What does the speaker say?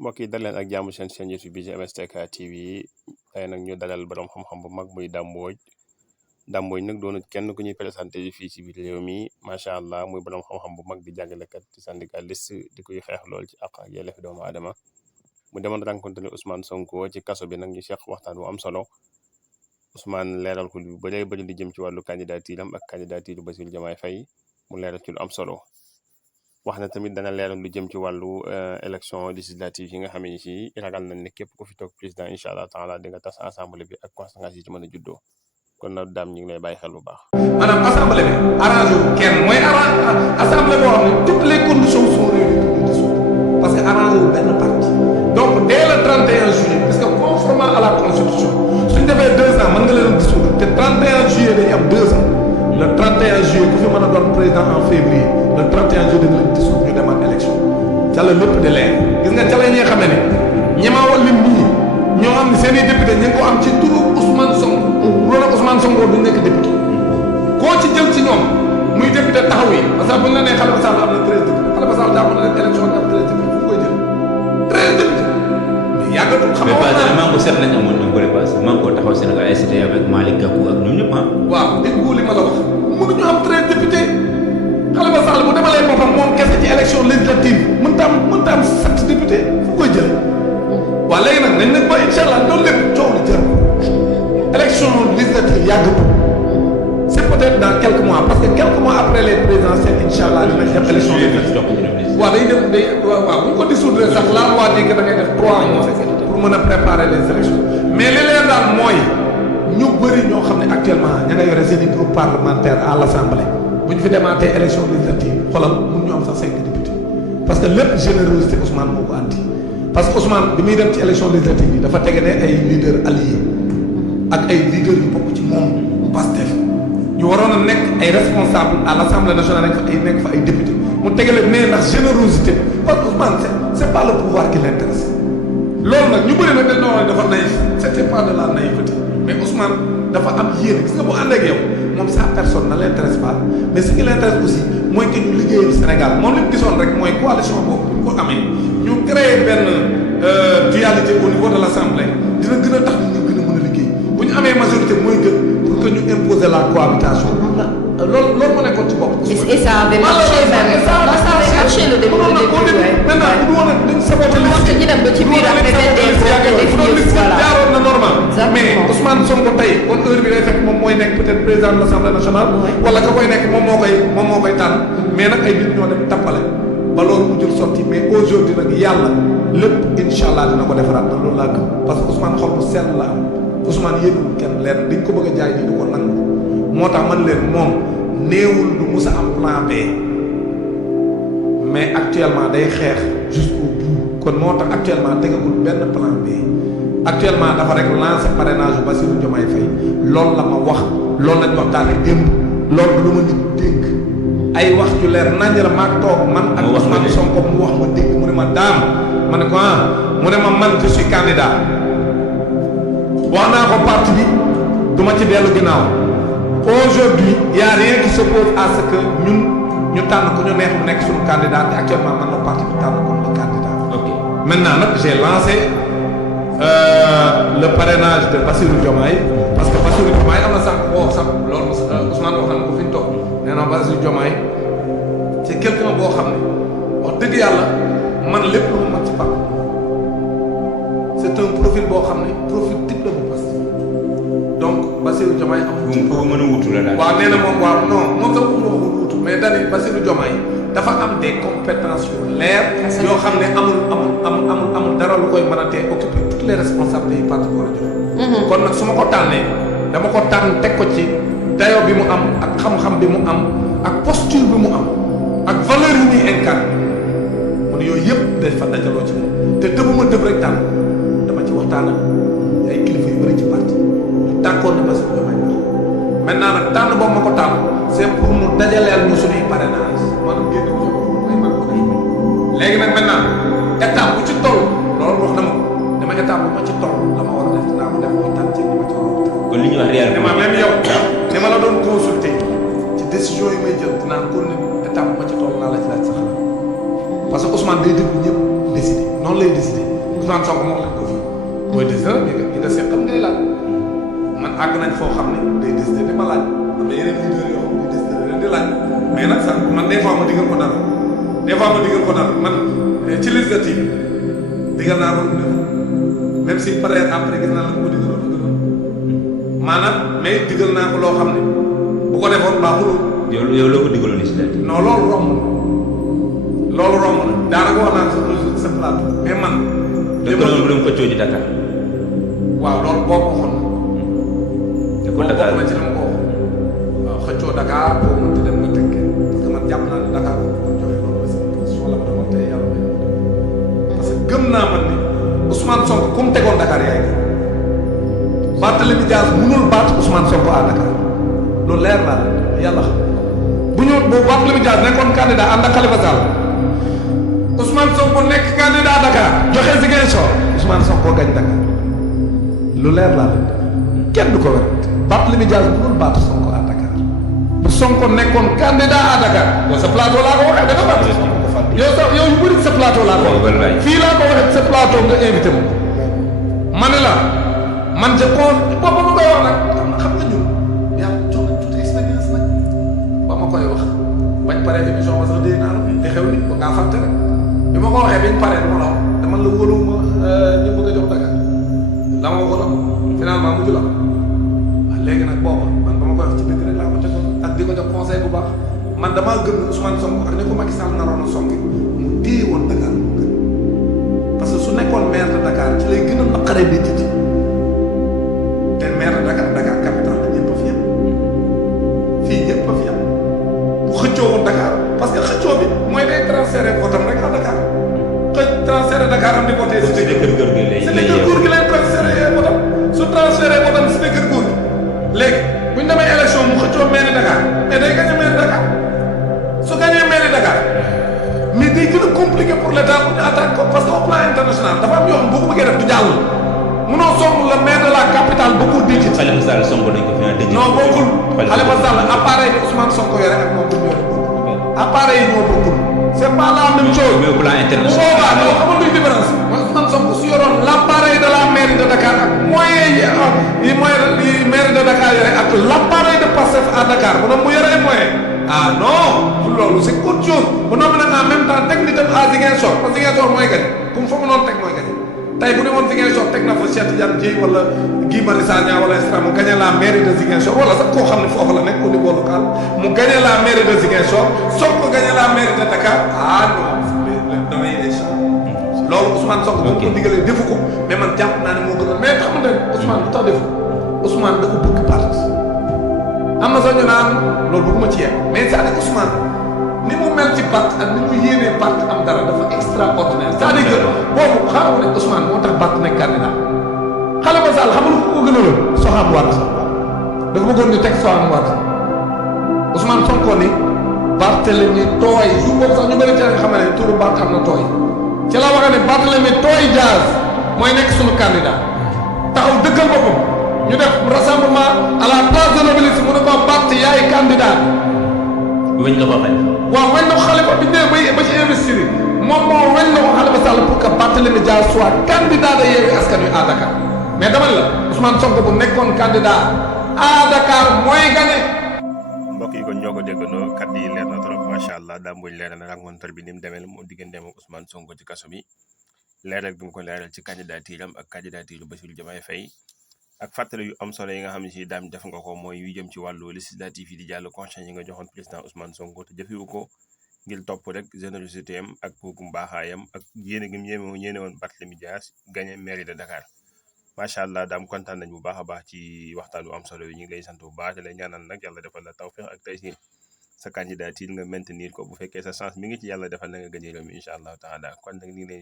mbokk yi dal leen ak jàmm seen YouTube bi GMS-TK TV tey nag ñu dalal borom xam-xam bu mag muy Dame Mbodj nag doonut kenn ku ñuy présenté fii ci biir réew mi macha allah muy borom xam-xam bu mag di jàngalekat ci syndicaliste di koy xeex lool ci àq ak yelleef doomu aadama mu demoon rencontré Ousmane Sonko ci kaso bi nag ñu seq waxtaan bu am solo Ousmane leeral ko lu bëree bëri di jëm ci wàllu candidature am ak candidature Bassirou Diomaye Faye mu leeral ci lu am solo. wax na tamit dana leeral lu jëm ci wàllu élection législative yi nga xam ne si ragal nañ ne képp ku fi toog président incha allah taala di nga tas assemblée bi ak conséquences yi ci mën a juddoo kon nag daam ñu ngi lay bàyyi xel bu baax. maanaam assemblée bi arrangé wu kenn mooy assemblée boo xam ne toutes les conditions sont réunies pour dissoudre parce que arrangé wu benn parti donc dès le 31 juillet parce que conformément à la constitution suñ defee 2 ans mën nga leen dissoudre te 31 juillet dañuy am 2 ans le 31 juillet ku fi mën a doon président en février. le 31 juillet dañu leen dissoudre ñu demaat élection ca la lépp de leer gis nga ca la ñuy xamee ne ñemawal lim nii ñoo xam ne seen i député ñu ngi ko am ci turu Ousmane Sonko loolu nag Ousmane Sonko du nekk député koo ci jël ci ñoom muy député taxaw yi parce que bu ñu la nee Khalifa Sall am na 13 députés Khalifa Sall daa mën a def élection am 13 députés fu koy jël 13 députés mais yàggatul xam nga mais maa ngi ko seet nañ amoon ñu bëri parce que maa ngi ko taxaw Sénégal c'était avec Malick Gakou ak ñoom ñëpp ah waaw dégg nga li ma la wax mënuñu am 13 députés Khalifa Sall bu demalee boppam moom kese ci élection législative mënta am 7 députés fu koy jël waaw léegi nag nañ nag ba incha allah loolu lépp coow li jël élection législative yàggatu c' est peut-être dans quelques mois parce que quelques mois après les présidentielles incha allah dinañ def élection législative waaw waaw bu ñu ko dissoudre sax la loi dit que da ngay def 3 mois pour mën a préparer les élections mais li leen daal mooy ñu bëri ñoo xam ne actuellement ña nga yore seen i groupe parlementaire à l' assemblée. bu ñu fi demaatee élection législative xoolal mun ñu am sax 5 députés parce que lépp générosité Ousmane moo ko andi parce que Ousmane bi muy dem ci élection législative yi dafa tege ne ay leaders alliés ak ay leaders yu bokk ci moom Pastef ñu waroon a nekk ay responsables à l' assemblée nationale nekk fa ay députés mu tegale mais ndax générosité parce que Ousmane c' est pas le pouvoir qui l' intéresse loolu nag ñu bëri nag dañ doon dafa naïf c' était pas de la naïveté mais Ousmane dafa am yéene gis nga bu ànd ak yow. moom sa personne ne l'intéresse pas mais ce qui l'intéresse aussi mooy que ñu liggéeyal Sénégal moom li mu gisoon rek mooy coalition boobu bu ñu ko amee ñu créé benn dualité au niveau de l'Assemblée dina gën a tax ñu gën a mën a liggéey bu ñu amee majorité mooy gën pour que ñu imposer la cohabitation loolu moo nekkoon ci bopp. et ça avait marché même ça avait marché le début maintenant bu woon ak dañ saboté parce que ñu dem ba ci biir après jaaroon na normal mais Ousmane Sonko tey kon heure bi day fekk moom mooy nekk peut-être président de l'Assemblée nationale wala ka koy nekk moom moo koy tànn mais nag ay nit ñoo dem tappale ba loolu mu jël sorti mais aujourd'hui nag yàlla lépp incha allah dina ko defaraat nag loolu laa gëm parce que Ousmane xol bu sell la am Ousmane yéenul kenn leen dañ ko bëgg a jaay nii du ko nangu moo tax man leen moom néewul du mus a am plan B mais actuellement day xeex jusqu'au bout kon moo tax actuellement tegagul benn plan B actuellement dafa rek lancé parrainage bu Bassirou Diomaye Faye loolu la ma wax loolu lañ waxtaanee démb loolu du lu ma nit dégg ay wax ju leer nañ la maag toog man ak Ousmane Sonko mu wax ma dégg mu ne ma daam ma ne ko mu ne ma man je suis candidat wax naa ko parti bi du ma ci dellu ginnaaw aujourd'hui y a rien qui s'oppose à ce que ñun ñu tànn ku ñu neex mu nekk suñu candidat te actuellement man la parti bi tànn comme le candidat. ok maintenant nag j'ai lancé le parrainage de Bassirou Diomaye parce que Bassirou Diomaye am na sax loolu Ousmane wax na ko fi ñu toog nee na Bassirou Diomaye c'est quelqu'un boo xam ne wax dëgg yàlla man lépp lu ma mën ci pàcc c'est un profil boo xam ne profil type la bu Pastef donc Bassirou Diomaye am ko mën a wutu la daal. waaw nee na moom waaw non moom sax waxul wutu mais dañuy Bassirou Diomaye dafa am des compétences yu leer yoo xam ne amul dara lu koy mën a tee occuper toutes les responsabilités yi parti bi war a jox kon nag su ma ko tànnee dama ko tànn teg ko ci dayo bi mu am ak xam-xam bi mu am ak posture bi mu am ak valeur yi muy incarné mun yooyu yëpp day fa dajaloo ci moom te tëbuma tëb rek tànn dama ci waxtaan ak ay kilifa yu bëri ci parti ñu tàkkoon na Bassirou Diomaye maintenant nag tànn boobu ma ko tànn c'est pour mu dajaleel ñu suñuy parrainage maanaam génne ko ay mag ko def léegi nag maintenant étape bu ci toll loolu wax dama ko dama étape bu ma ci toll la ma war a def dinaa ko def muy tànn ci li ma ci war a def kon li ñuy wax réel dama même yow ni ma la doon consulter ci décision yi may jël dinaa ko ne étape bu ma ci toll naa la ci laaj sa xalaat parce que Ousmane day déglu ñëpp décider noonu lay décidé Ousmane Sonko moo leen ko fii mooy décidé nag ñi nga seqal ngay laaj man àgg nañ foo xam ne day décidé di ma laaj am na yeneen leader yoo xam ne décidé leen di laaj mais nag sax man des fois ma digal ko dara man ci législative digal naa ko même si par après gis naa la ko digaloon maanaam mais digal naa ko loo xam ne bu ko defoon baaxul. yow loo ko digaloon ni si laaj. non loolu romb na daanaka wax naa sa plateau mais man. li ma doon bu doon xëccoo ci Dakar. waaw loolu boo ko waxoon. te ko Dakar bokk na ci li ma ko waxoon. waaw xëccoo Dakar boobu mënut a dem nga teg parce que man jàpp naa ne Dakar boobu ko joxe loolu aussi position la ma doon tey yàlla may parce que gëm naa man ni Ousmane Sonko comme tegoon Dakar yaay gi Barthélémy Dias mënul baat Ousmane Sonko à Dakar loolu leer naa la yàlla xam bu ñu bu Barthélémy Dias nekkoon candidat ànd ak Khalifa Sall Ousmane Sonko nekk candidat Dakar joxe Ziguinchor Ousmane Sonko gañ Dakar lu leer laa leen kenn du ko wér Barthélémy Dias mënul baat Sonko à Dakar bu Sonko nekkoon candidat à Dakar yow sa plateau laa ko waxee da nga baat yow yu bëri sa plateau laa ko waxee fii laa ko waxee sa plateau nga invité ma ne la man je pense boobu ma koy wax nag xam nga ñun yàlla jox nañ tuuti expérience nag ba ma koy wax bañ paree émission ba sax dégg naa la te xew ni ba ngaa fàtte rek bi ma ko waxee biñ paree dama la wax dama la wóoruma ñu bëgg a jox Dakar dama ko am finalement mujj la waaw léegi nag booba man ba ma koy wax ci dëgg rek laa ko tegoon ak di ko jox conseil bu baax man damaa gëm ne Ousmane Sonko ak ni ko Macky Sall naroon a songi mu téye woon Dakar parce que su nekkoon maire de Dakar ci lay gën a naqaree nit ñi te maire de Dakar capitale la ñëpp a fi am fii ñëpp a fi am bu xëccoo woon Dakar parce que xëccoo bi mooy day transféré votam rek à Dakar transféré Dakar am di voté si kër góor gi lay transféré votam su transféré votam si kër góor gi léegi bu ñu demee élection mu xëccoo maire Dakar mais day gagné maire Dakar su gagné maire Dakar mais day gën a compliqué pour l' état pour ñu attaque ko parce que au plan international dafa am yoo xam boo ko bëggee def du jàll munoo song le maire de la capitale ba pour dijji. Khalifa Sall Sonko dañ ko fi naan dijji. non bokkul Khalifa Sall appareil bi Ousmane Sonko yore ak moom bu ñu yore appareil yi ñoo bokkul c' est pas la même chose. mais au plan international bu boobaa non xamal luy différence mooy Ousmane Sonko su yoroon l' appareil de la mairie de Dakar ak moyens yi maire de Dakar yore ak l' appareil de Pastef à Dakar bu doon mu yore ay moyens ah non loolu c' est autre chose bu noppi nag en même temps teg nitam à Ziguinchor parce que Ziguinchor mooy gañ comme fa mu noonu teg mooy gañ tey bu ne woon Ziguinchor teg na fa Cheikh Tidiane Dièye wala Guy Marius Sagna wala extra mu gagné la mairie de Ziguinchor wala sax koo xam ne foofu la nekk au niveau local mu gagné la mairie de Ziguinchor soog ko gagné la mairie de Dakar ah non damay élection loolu Ousmane Sonko moom ko digalee defu ko mais man jàpp naa ne moo gën a mais tax na Ousmane lu tax defu Ousmane da ko bëgg parti am na sax ñu naan loolu bëgguma ci yegg mais c'est-à-dire Ousmane ni mu mel ci parti ak ni mu yéenee parti am dara dafa extraordinaire c'est-à-dire que boobu xaaral ne Ousmane moo tax parti nekk candidat Khalifa Sall xam nga ko gënaloon Soham Wardini dafa bëggoon ñu teg Soham Wardini Ousmane Sonko ni Barthélémy tooy su boobu sax ñu bëri ci nga xam ne turu Bart am na tooy ci la waxee ne Barthélémy tooy Dias mooy nekk suñu candidat taxaw dëggal boppam ñu def rassemblement à la place de l'Obélisque mu ne ko Bart yaay candidat weñ la ko Khalifa. waaw weñ na ko Khalifa bi ñu nee ba ci investir moom moo weñ na ko Khalifa Sall pour que Barthélémy Dias soit candidat de Yewwi Askan Wi à Dakar mais dama la Ousmane Sonko bu nekkoon candidat à Dakar mooy gagné. mbokk yi kon ñoo ko déggandoo kàddu yi leer na trop macha allah daa mbuñ leeral na rencontre bi ni mu demee moo digganteem ak Ousmane Sonko ci kaso bi leeral bi mu ko leeral ci candidature am ak candidature Bassirou Diomaye Faye ak fàttali yu am solo yi nga xam ne si daam def nga ko mooy yu jëm ci wàllu législatif yi di jàll conseil yi nga joxoon président Ousmane Sonko te jëfewu ko ngir topp rek générosité am ak buugum baaxaayam ak yéene gi mu yéene woon Barthélémy Dias gagné mairie de Dakar macha allah daam kontaan nañ bu baax a baax ci waxtaan bu am solo yi ñu ngi lay sant bu baax te lay ñaanal nag yàlla defal la tawfeex ak taysiir sa candidature nga maintenir ko bu fekkee sa chance mi ngi ci yàlla defal na nga gagné réew mi incha allahu taala kon nag ñu ngi lay